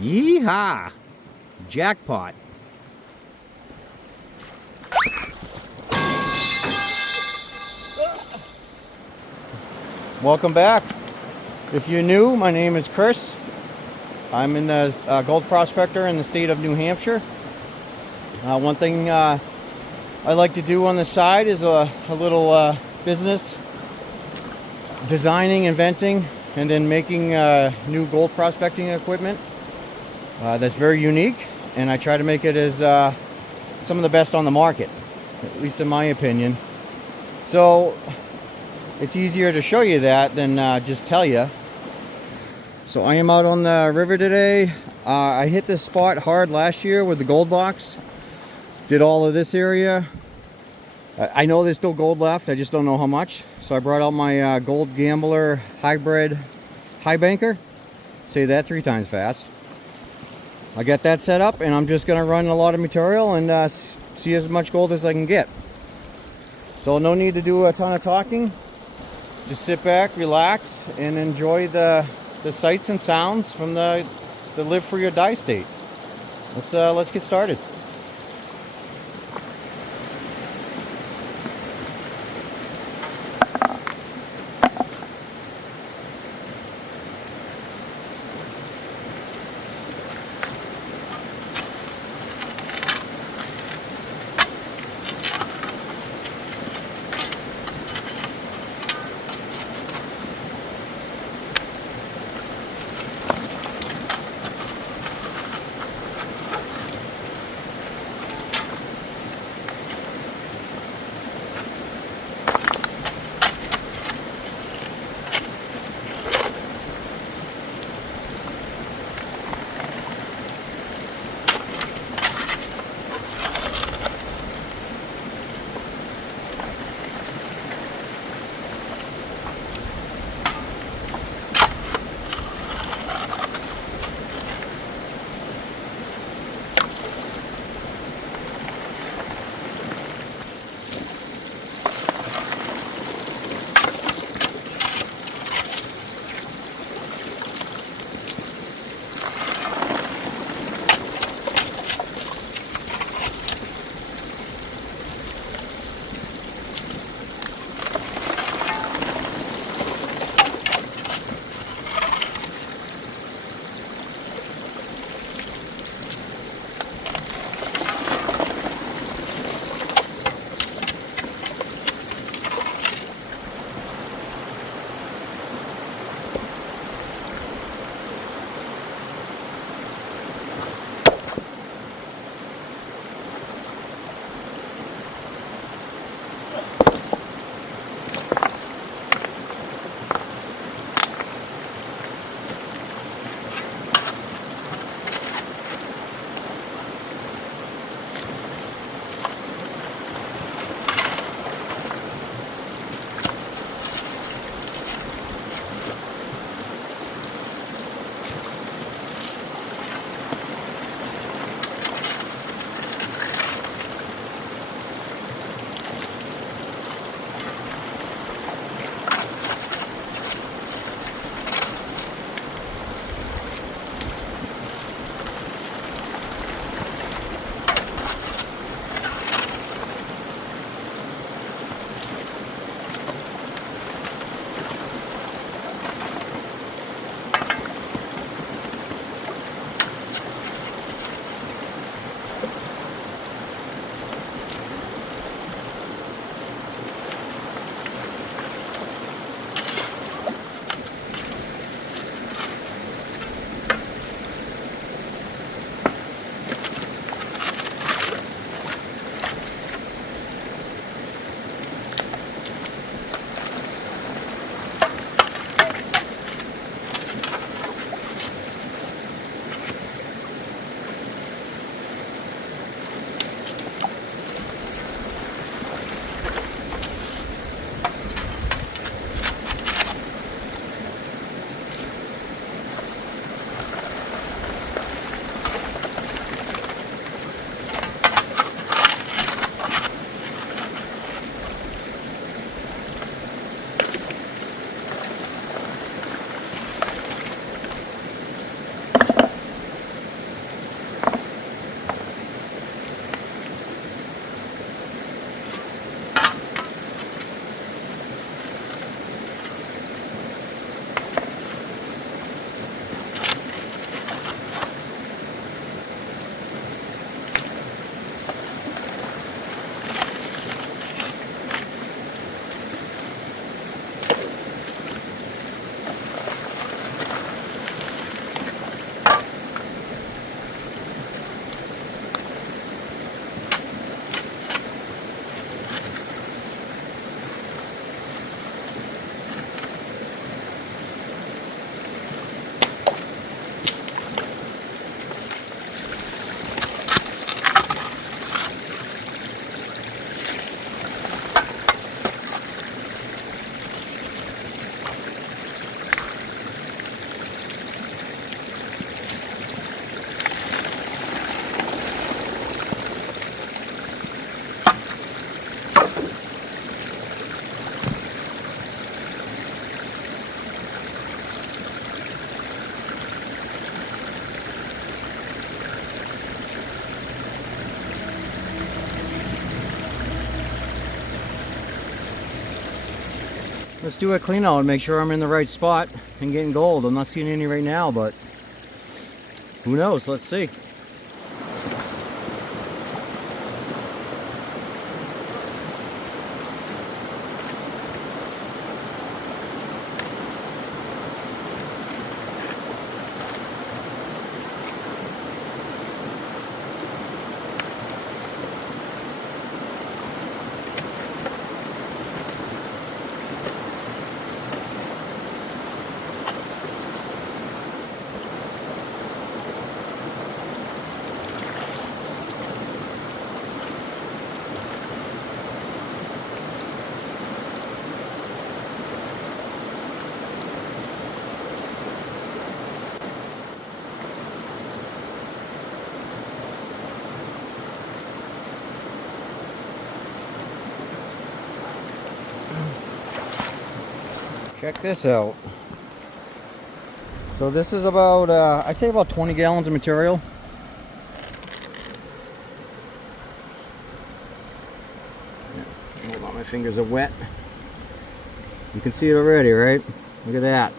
Yeehaw! Jackpot. Welcome back. If you're new, my name is Chris. I'm a gold prospector in the state of New Hampshire. One thing I like to do on the side is a little business, designing, inventing, and then making new gold prospecting equipment that's very unique, and I try to make it as some of the best on the market, at least in my opinion. So it's easier to show you that than just tell you. So I am out on the river today. I hit this spot hard last year with the gold box. Did all of this area. I know there's still gold left, I just don't know how much. So I brought out my Gold Gambler hybrid high banker. Say that 3 times fast. I got that set up, and I'm just going to run a lot of material and see as much gold as I can get. So no need to do a ton of talking. Just sit back, relax, and enjoy the sights and sounds from the live free or die state. Let's get started. let's do a clean out and make sure I'm in the right spot and getting gold. I'm not seeing any right now, but who knows? Let's see. Check this out. So this is about, I'd say about 20 gallons of material. Yeah, hold on, my fingers are wet. You can see it already, right? Look at that.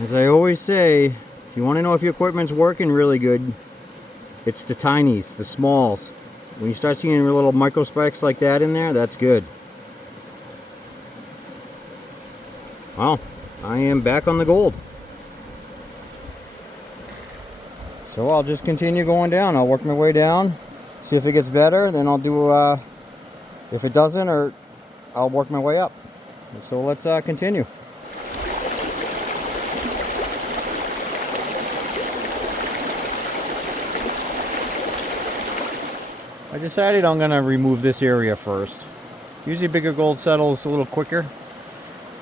As I always say, if you want to know if your equipment's working really good, it's the tinies, the smalls. When you start seeing little micro specks like that in there, that's good. Well, I am back on the gold. So I'll just continue going down. I'll work my way down, see if it gets better, then I'll do, if it doesn't, or I'll work my way up. So let's continue. I decided I'm going to remove this area first. Usually bigger gold settles a little quicker.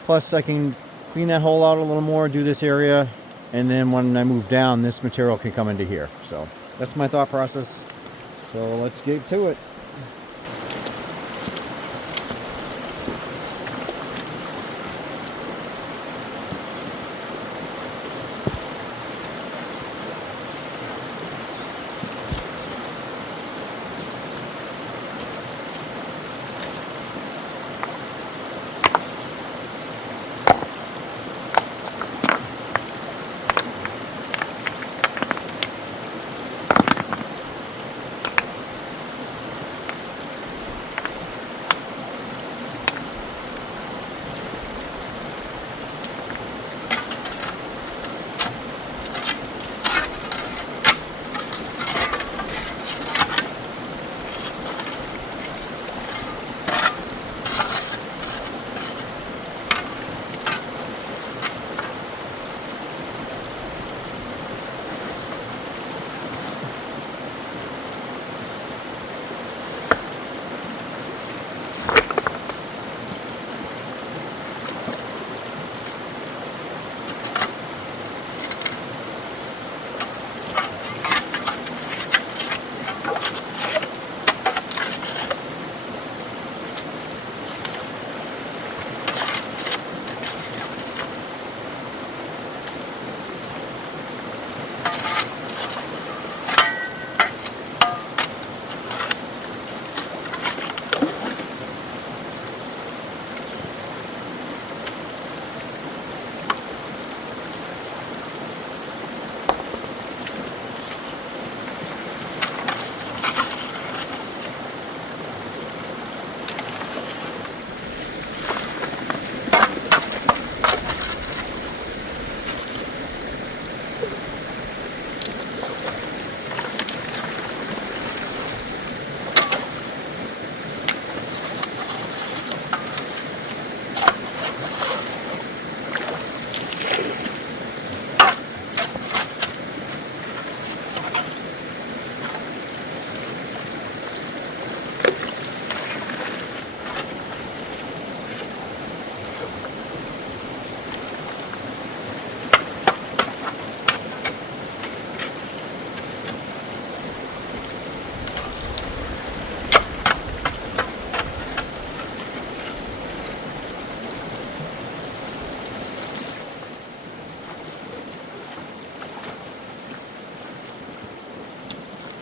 Plus I can clean that hole out a little more, do this area, and then when I move down, this material can come into here. So that's my thought process. So let's get to it.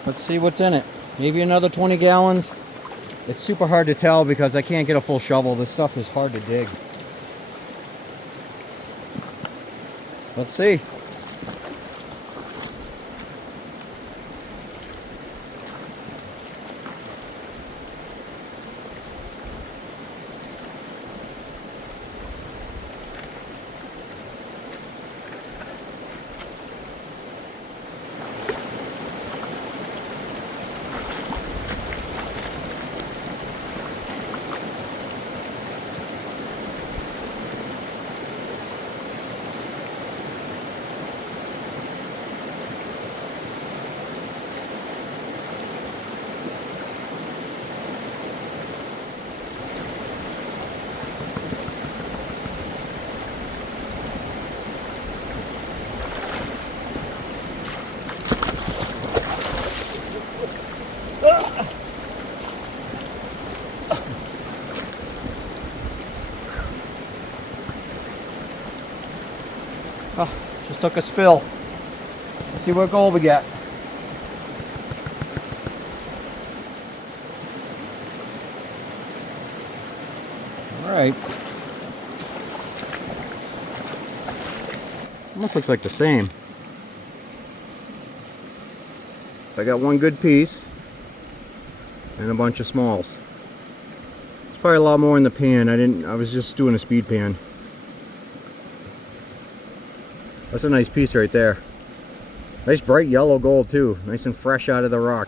Let's see what's in it. Maybe another 20 gallons. It's super hard to tell because I can't get a full shovel. This stuff is hard to dig. Let's see. Oh, just took a spill. Let's see what gold we get. All right. Almost looks like the same. I got one good piece and a bunch of smalls. There's probably a lot more in the pan. I was just doing a speed pan. That's a nice piece right there. Nice bright yellow gold too. Nice and fresh out of the rock.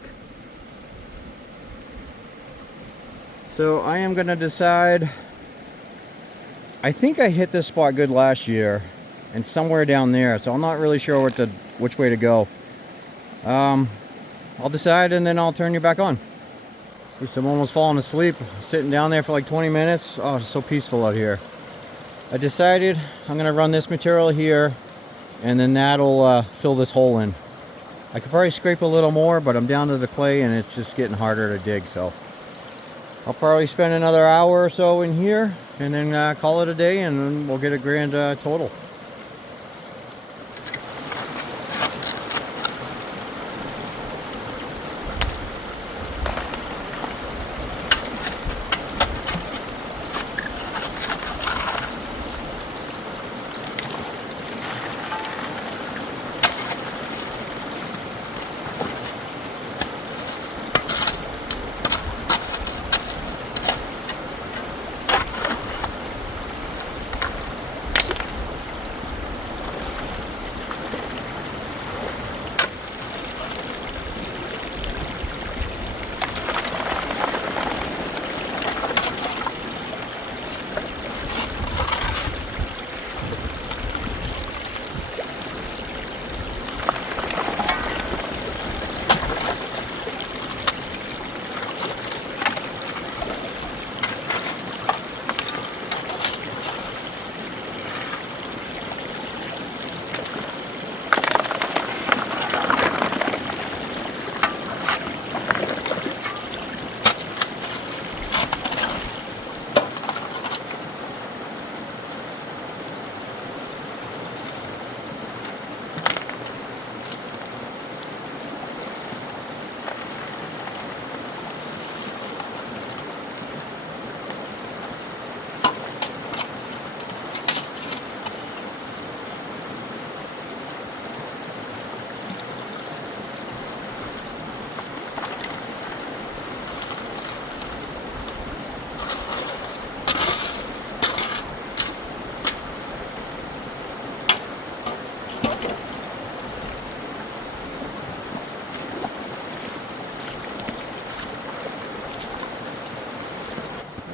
So I am gonna decide. I think I hit this spot good last year and somewhere down there, so I'm not really sure which way to go. I'll decide and then I'll turn you back on. At least I'm almost falling asleep, sitting down there for like 20 minutes. Oh, it's so peaceful out here. I decided I'm gonna run this material here and then that'll fill this hole in. I could probably scrape a little more, but I'm down to the clay and it's just getting harder to dig, so I'll probably spend another hour or so in here and then call it a day, and then we'll get a grand total.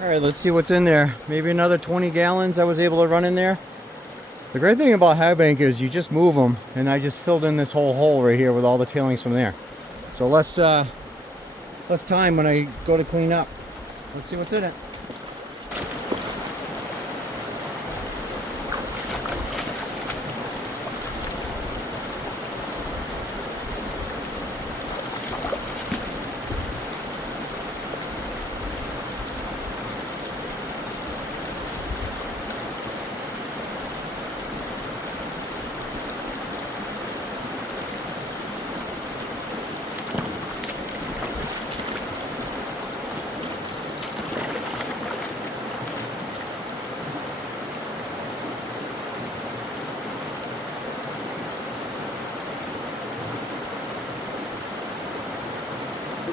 Alright, let's see what's in there. Maybe another 20 gallons I was able to run in there. The great thing about high bank is you just move them, and I just filled in this whole hole right here with all the tailings from there. So less time when I go to clean up. Let's see what's in it.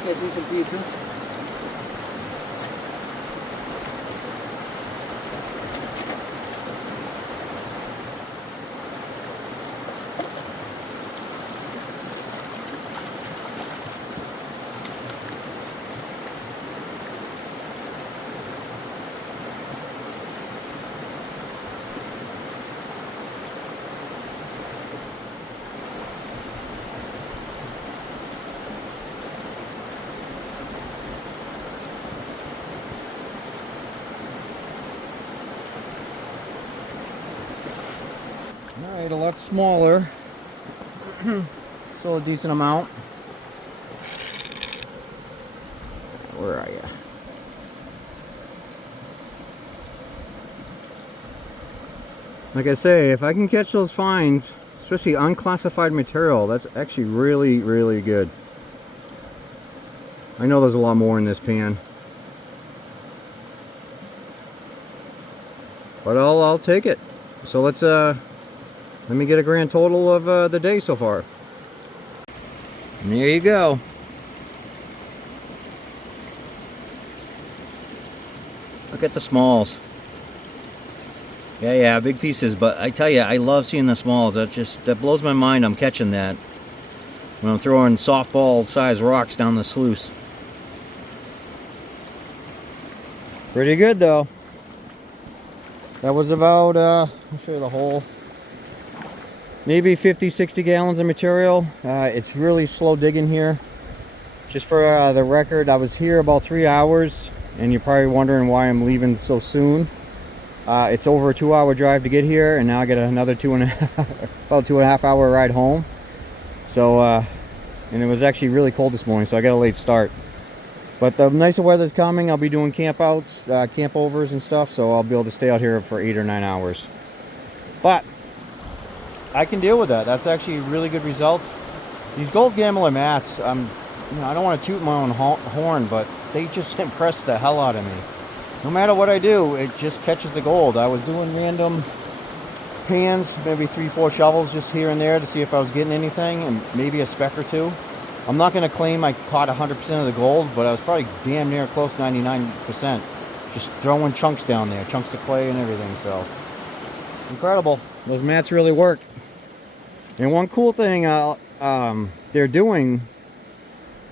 gives me some pieces. Alright, a lot smaller. Still a decent amount. Where are you? Like I say, if I can catch those finds, especially unclassified material, that's actually really, really good. I know there's a lot more in this pan, but I'll take it. So let's let me get a grand total of the day so far. And there you go. Look at the smalls. Yeah, big pieces, but I tell you, I love seeing the smalls. That blows my mind. I'm catching that when I'm throwing softball-sized rocks down the sluice. Pretty good, though. That was about, I'll show you the hole. Maybe 50-60 gallons of material. It's really slow digging here. Just for the record, I was here about 3 hours, and you're probably wondering why I'm leaving so soon. It's over a 2-hour drive to get here, and now I get another about 2.5 hour ride home. So, and it was actually really cold this morning, so I got a late start. But the nicer weather's coming. I'll be doing camp-outs, camp-overs and stuff, so I'll be able to stay out here for 8 or 9 hours. But I can deal with that. That's actually really good results. These gold gambler mats, you know, I don't want to toot my own horn, but they just impress the hell out of me. No matter what I do, it just catches the gold. I was doing random pans, maybe 3-4 shovels just here and there to see if I was getting anything, and maybe a speck or two. I'm not going to claim I caught 100% of the gold, but I was probably damn near close, 99%. Just throwing chunks down there, chunks of clay and everything, so. Incredible. Those mats really work. And one cool thing they're doing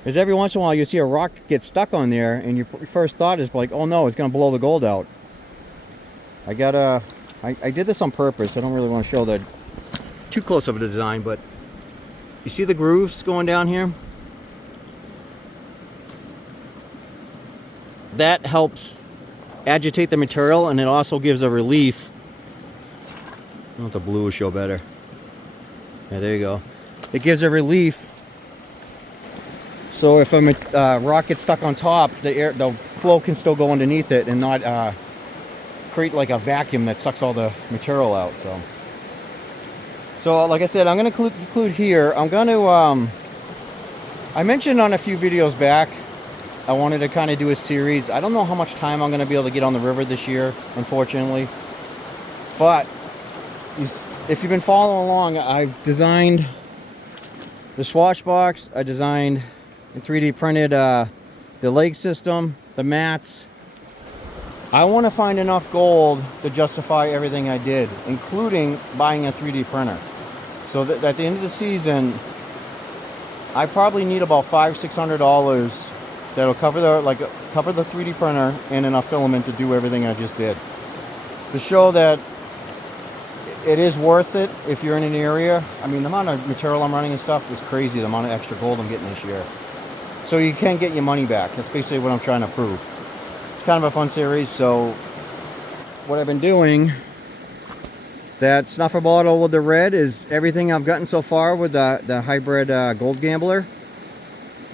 is every once in a while you see a rock get stuck on there, and your first thought is like, oh no, it's going to blow the gold out. I did this on purpose. I don't really want to show the too close of a design, but you see the grooves going down here? That helps agitate the material, and it also gives a relief. I don't know if the blue will show better. Yeah, there you go. It gives a relief. So if a rock gets stuck on top, the flow can still go underneath it and not create like a vacuum that sucks all the material out. So like I said, I'm going to conclude here. I'm going to, I mentioned on a few videos back, I wanted to kind of do a series. I don't know how much time I'm going to be able to get on the river this year, unfortunately. But if you've been following along, I've designed the swash box. I designed and 3D printed the leg system, the mats. I want to find enough gold to justify everything I did, including buying a 3D printer. So that at the end of the season, I probably need about $500-600 that'll cover the 3D printer and enough filament to do everything I just did. To show that it is worth it if you're in an area. I mean, the amount of material I'm running and stuff is crazy, the amount of extra gold I'm getting this year. So you can get your money back. That's basically what I'm trying to prove. It's kind of a fun series. So what I've been doing, that snuffer bottle with the red is everything I've gotten so far with the hybrid gold gambler.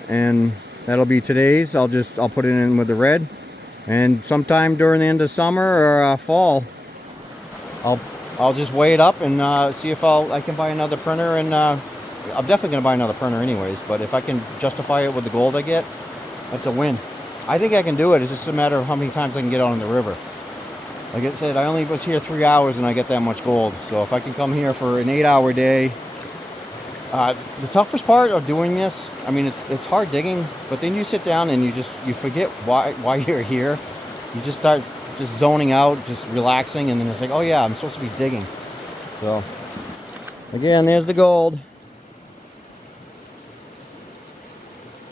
And that'll be today's. I'll put it in with the red. And sometime during the end of summer or fall, I'll just weigh it up and see if I can buy another printer. And I'm definitely going to buy another printer anyways. But if I can justify it with the gold I get, that's a win. I think I can do it. It's just a matter of how many times I can get out on the river. Like I said, I only was here 3 hours and I get that much gold. So if I can come here for an 8-hour day The toughest part of doing this, I mean, it's hard digging, but then you sit down and you forget why you're here. You just start just zoning out, just relaxing, and then it's like, oh yeah, I'm supposed to be digging. So again, there's the gold.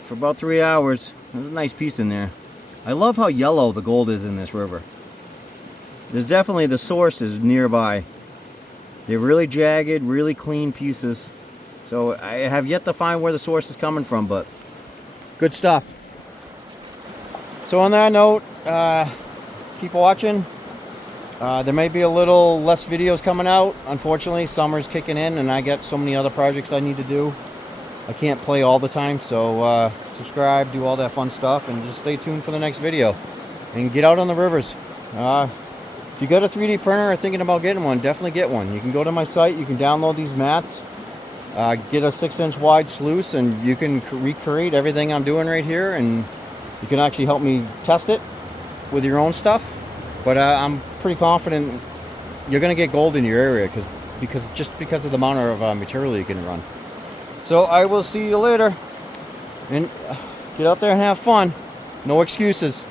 For about 3 hours. There's a nice piece in there. I love how yellow the gold is in this river. There's definitely, the source is nearby. They're really jagged, really clean pieces. So I have yet to find where the source is coming from, but good stuff. So on that note, keep watching. There may be a little less videos coming out. Unfortunately, summer's kicking in and I got so many other projects I need to do. I can't play all the time, so subscribe, do all that fun stuff, and just stay tuned for the next video. And get out on the rivers. If you got a 3D printer or thinking about getting one, definitely get one. You can go to my site, you can download these mats, get a 6-inch wide sluice, and you can recreate everything I'm doing right here, and you can actually help me test it with your own stuff. But I'm pretty confident you're going to get gold in your area because of the amount of material you can run. So I will see you later, and get out there and have fun. No excuses.